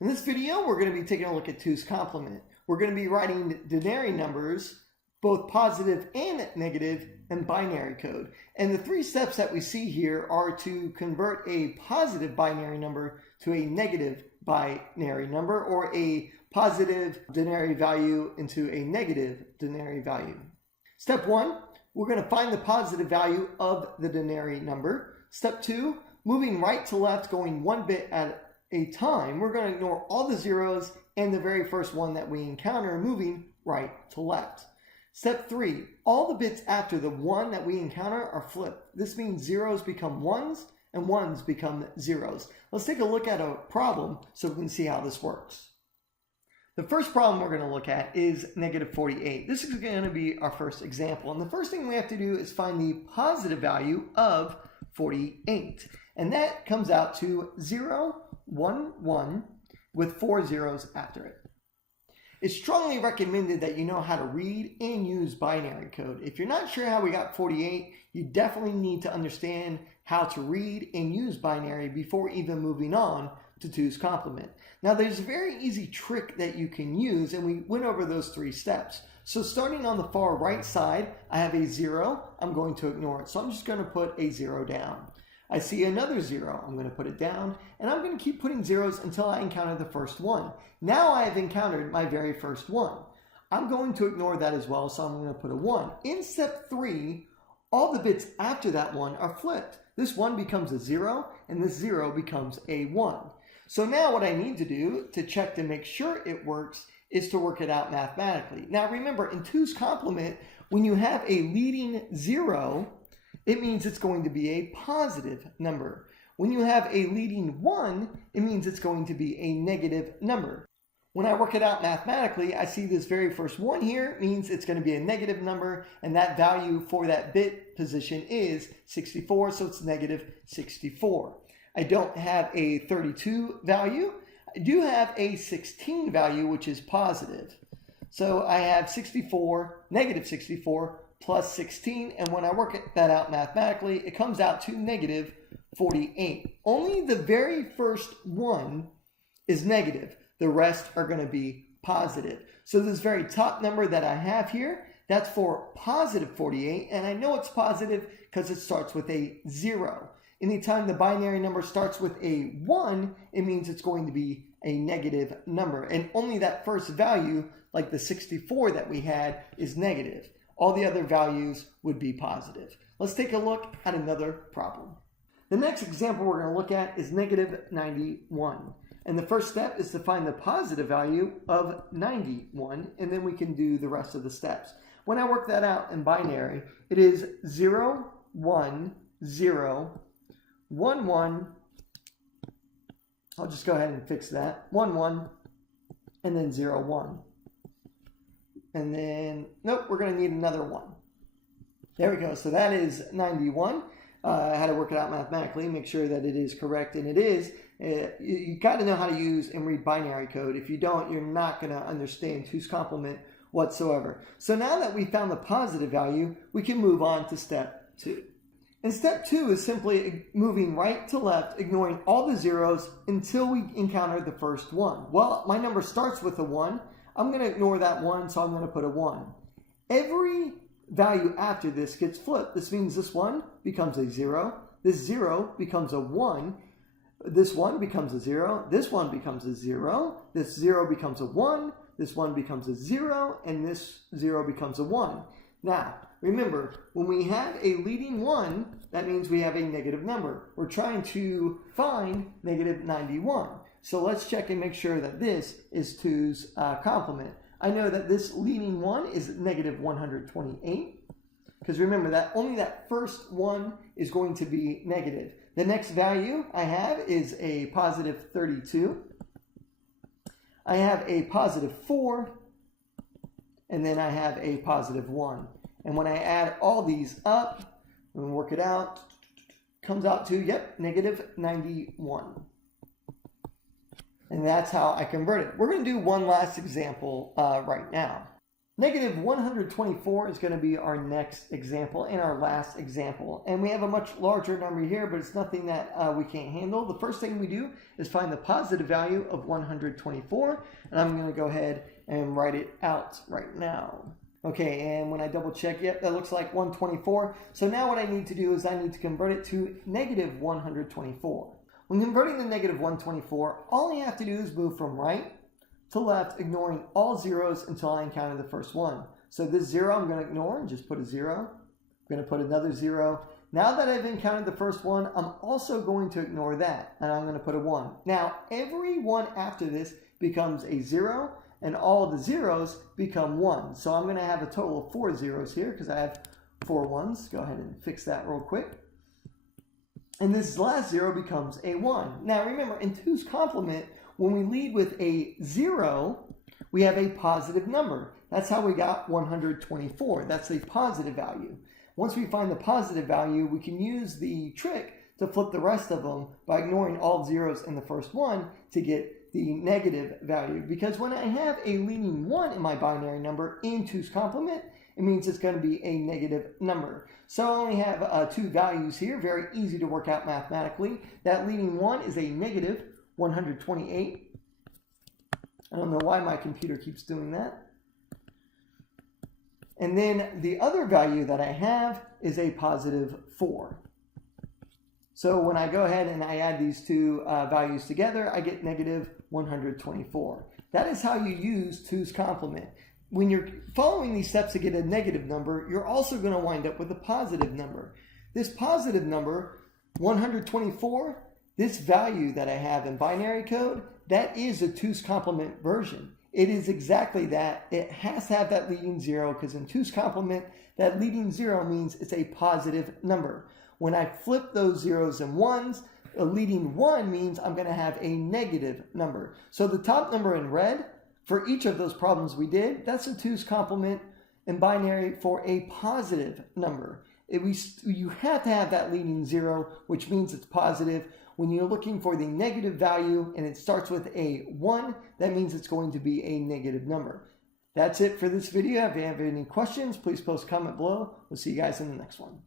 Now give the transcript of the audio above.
In this video, we're going to be taking a look at 2's complement. We're going to be writing denary numbers, both positive and negative, in binary code. And the 3 steps that we see here are to convert a positive binary number to a negative binary number, or a positive denary value into a negative denary value. Step 1, we're going to find the positive value of the denary number. Step 2, moving right to left, going 1 bit at a time, we're going to ignore all the zeros and the very first one that we encounter, moving right to left. Step 3, all the bits after the 1 that we encounter are flipped. This means zeros become 1s and 1s become zeros. Let's take a look at a problem so we can see how this works. The first problem we're going to look at is negative 48. This is going to be our first example. And the first thing we have to do is find the positive value of 48. And that comes out to 0, 1, 1 with 4 zeros after it. It's strongly recommended that you know how to read and use binary code. If you're not sure how we got 48, you definitely need to understand how to read and use binary before even moving on to 2's complement. Now there's a very easy trick that you can use, and we went over those 3 steps. So starting on the far right side, I have a 0. I'm going to ignore it. So I'm just going to put a 0 down. I see another 0, I'm going to put it down, and I'm going to keep putting zeros until I encounter the first one. Now I have encountered my very first one. I'm going to ignore that as well, so I'm going to put a 1. In step 3, all the bits after that 1 are flipped. This 1 becomes a 0, and this 0 becomes a 1. So now what I need to do to check to make sure it works is to work it out mathematically. Now remember, in 2's complement, when you have a leading 0, it means it's going to be a positive number. When you have a leading 1, it means it's going to be a negative number. When I work it out mathematically, I see this very first 1 here means it's going to be a negative number, and that value for that bit position is 64, so it's negative 64. I don't have a 32 value. I do have a 16 value, which is positive. So I have 64, negative 64, plus 16, and when I work that out mathematically, it comes out to negative 48. Only the very first one is negative. The rest are going to be positive. So this very top number that I have here, that's for positive 48, and I know it's positive because it starts with a 0. Anytime the binary number starts with a 1, it means it's going to be a negative number. And only that first value, like the 64 that we had, is negative. All the other values would be positive. Let's take a look at another problem. The next example we're going to look at is negative 91. And the first step is to find the positive value of 91, and then we can do the rest of the steps. When I work that out in binary, it is 0, 1, 0, 1, 1. I'll just go ahead and fix that. 1, 1, and then 0, 1. And then, nope, we're going to need another 1. There we go. So that is 91. I had to work it out mathematically, make sure that it is correct, and it is. You got to know how to use and read binary code. If you don't, you're not going to understand 2's complement whatsoever. So now that we found the positive value, we can move on to step 2. And step 2 is simply moving right to left, ignoring all the zeros until we encounter the first one. Well, my number starts with a 1. I'm going to ignore that 1, so I'm going to put a 1. Every value after this gets flipped. This means this 1 becomes a 0. This 0 becomes a 1. This 1 becomes a 0. This 1 becomes a 0. This 0 becomes a 1. This 1 becomes a 0. And this 0 becomes a 1. Now, remember, when we have a leading 1, that means we have a negative number. We're trying to find negative 91. So let's check and make sure that this is 2's complement. I know that this leading 1 is negative 128. Because remember that only that first 1 is going to be negative. The next value I have is a positive 32. I have a positive 4. And then I have a positive 1. And when I add all these up and work it out, comes out to, yep, negative 91. And that's how I convert it. We're going to do one last example right now. Negative 124 is going to be our next example and our last example. And we have a much larger number here, but it's nothing that we can't handle. The first thing we do is find the positive value of 124. And I'm going to go ahead and write it out right now. Okay, and when I double check, yep, that looks like 124. So now what I need to do is I need to convert it to negative 124. When converting to negative 124, all you have to do is move from right to left, ignoring all zeros until I encounter the first one. So this 0 I'm going to ignore and just put a 0. I'm going to put another 0. Now that I've encountered the first one, I'm also going to ignore that, and I'm going to put a 1. Now, every one after this becomes a 0, and all the zeros become 1. So I'm going to have a total of 4 zeros here because I have 4 ones. Go ahead and fix that real quick. And this last 0 becomes a 1. Now remember, in 2's complement, when we lead with a 0, we have a positive number. That's how we got 124. That's a positive value. Once we find the positive value, we can use the trick to flip the rest of them by ignoring all zeros in the first one to get the negative value. Because when I have a leading 1 in my binary number in 2's complement, it means it's going to be a negative number. So I only have 2 values here, very easy to work out mathematically. That leading 1 is a negative 128. I don't know why my computer keeps doing that. And then the other value that I have is a positive 4. So when I go ahead and I add these 2 values together, I get negative 124. That is how you use 2's complement. When you're following these steps to get a negative number, you're also going to wind up with a positive number. This positive number, 124, this value that I have in binary code, that is a 2's complement version. It is exactly that. It has to have that leading 0 because in 2's complement, that leading 0 means it's a positive number. When I flip those zeros and ones, a leading 1 means I'm going to have a negative number. So the top number in red, for each of those problems we did, that's a 2's complement in binary for a positive number. You have to have that leading 0, which means it's positive. When you're looking for the negative value and it starts with a 1, that means it's going to be a negative number. That's it for this video. If you have any questions, please post a comment below. We'll see you guys in the next one.